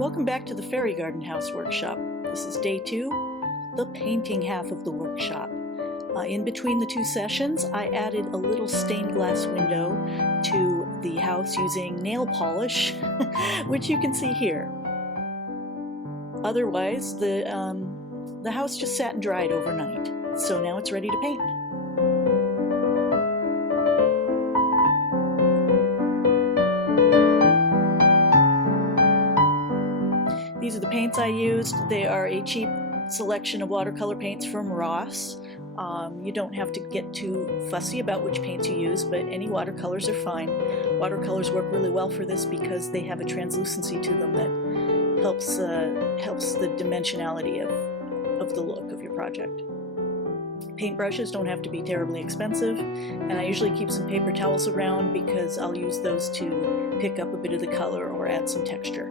Welcome back to the Fairy Garden House workshop. This is day 2, the painting half of the workshop. In between the 2 sessions, I added a little stained glass window to the house using nail polish, which you can see here. Otherwise, the house just sat and dried overnight, so now it's ready to paint. These are the paints I used. They are a cheap selection of watercolor paints from Ross. You don't have to get too fussy about which paints you use, but any watercolors are fine. Watercolors work really well for this because they have a translucency to them that helps the dimensionality of the look of your project. Paintbrushes don't have to be terribly expensive, and I usually keep some paper towels around because I'll use those to pick up a bit of the color or add some texture.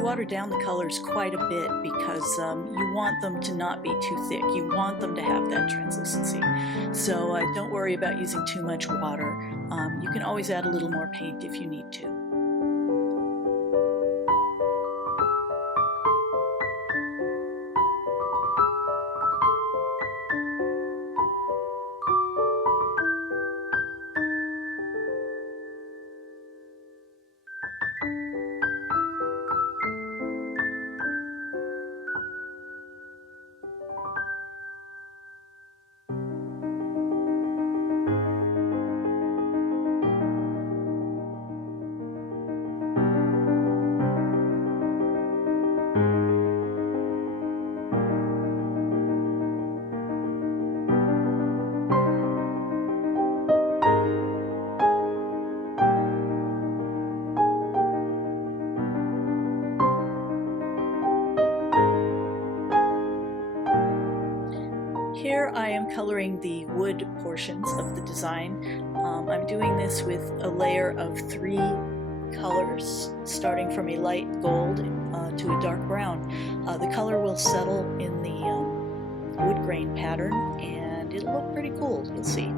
Water down the colors quite a bit because you want them to not be too thick. You want them to have that translucency. So don't worry about using too much water. You can always add a little more paint if you need to. Here I am coloring the wood portions of the design. I'm doing this with a layer of 3 colors, starting from a light gold to a dark brown. The color will settle in the wood grain pattern, and it'll look pretty cool, you'll see.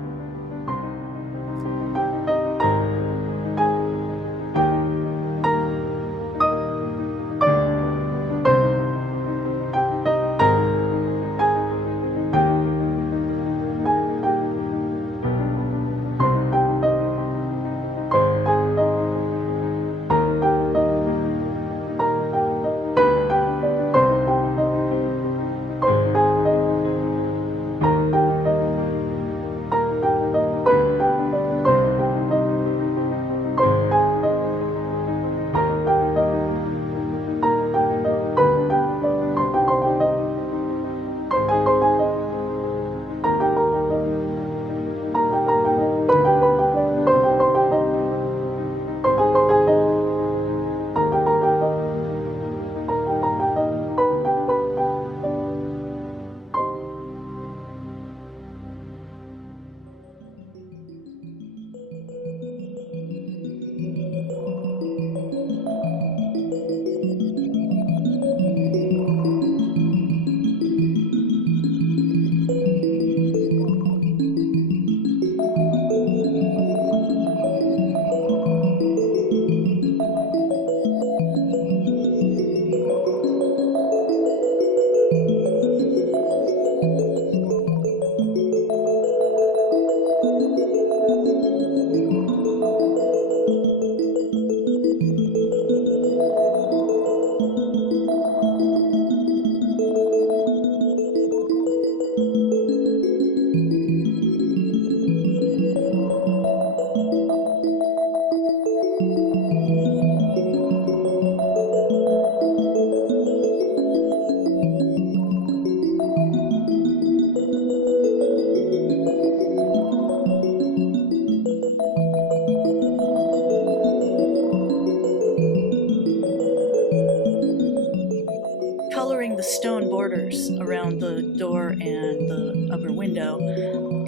The stone borders around the door and the upper window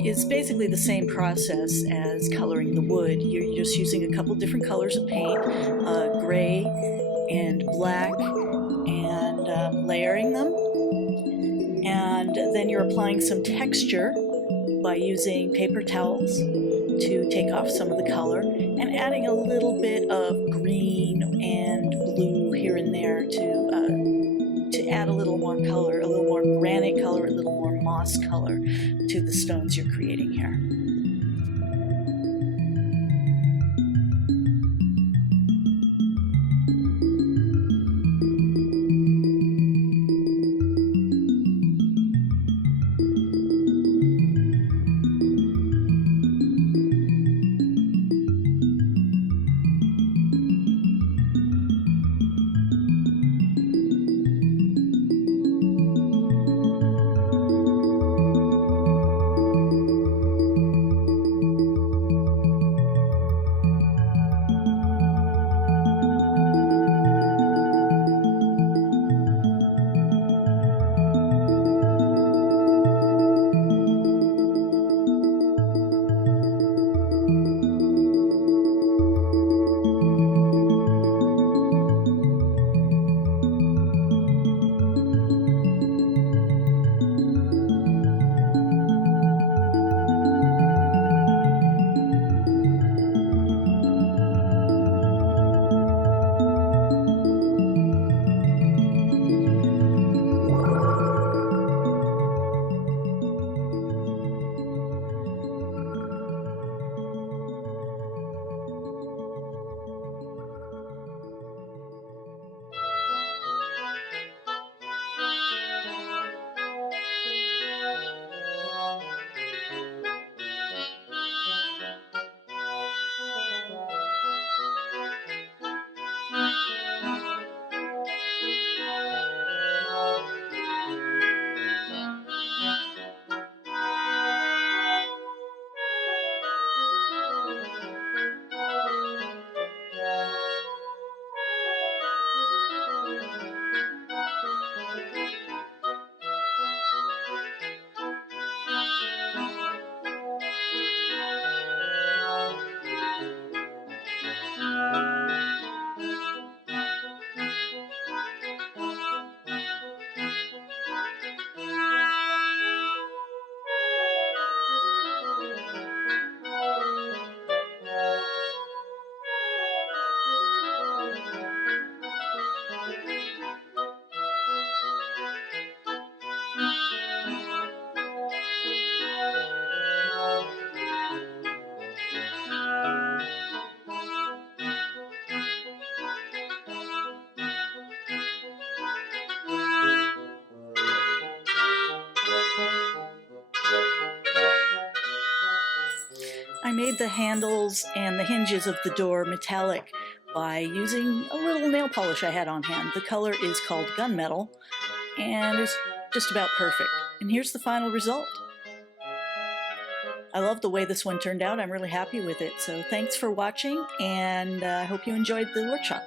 is basically the same process as coloring the wood. You're just using a couple different colors of paint, gray and black, and layering them. And then you're applying some texture by using paper towels to take off some of the color and adding a little bit of green and blue here and there to add a little more color, a little more granite color, a little more moss color to the stones you're creating here. I made the handles and the hinges of the door metallic by using a little nail polish I had on hand. The color is called gunmetal and is just about perfect. And here's the final result. I love the way this one turned out. I'm really happy with it. So thanks for watching, and I hope you enjoyed the workshop.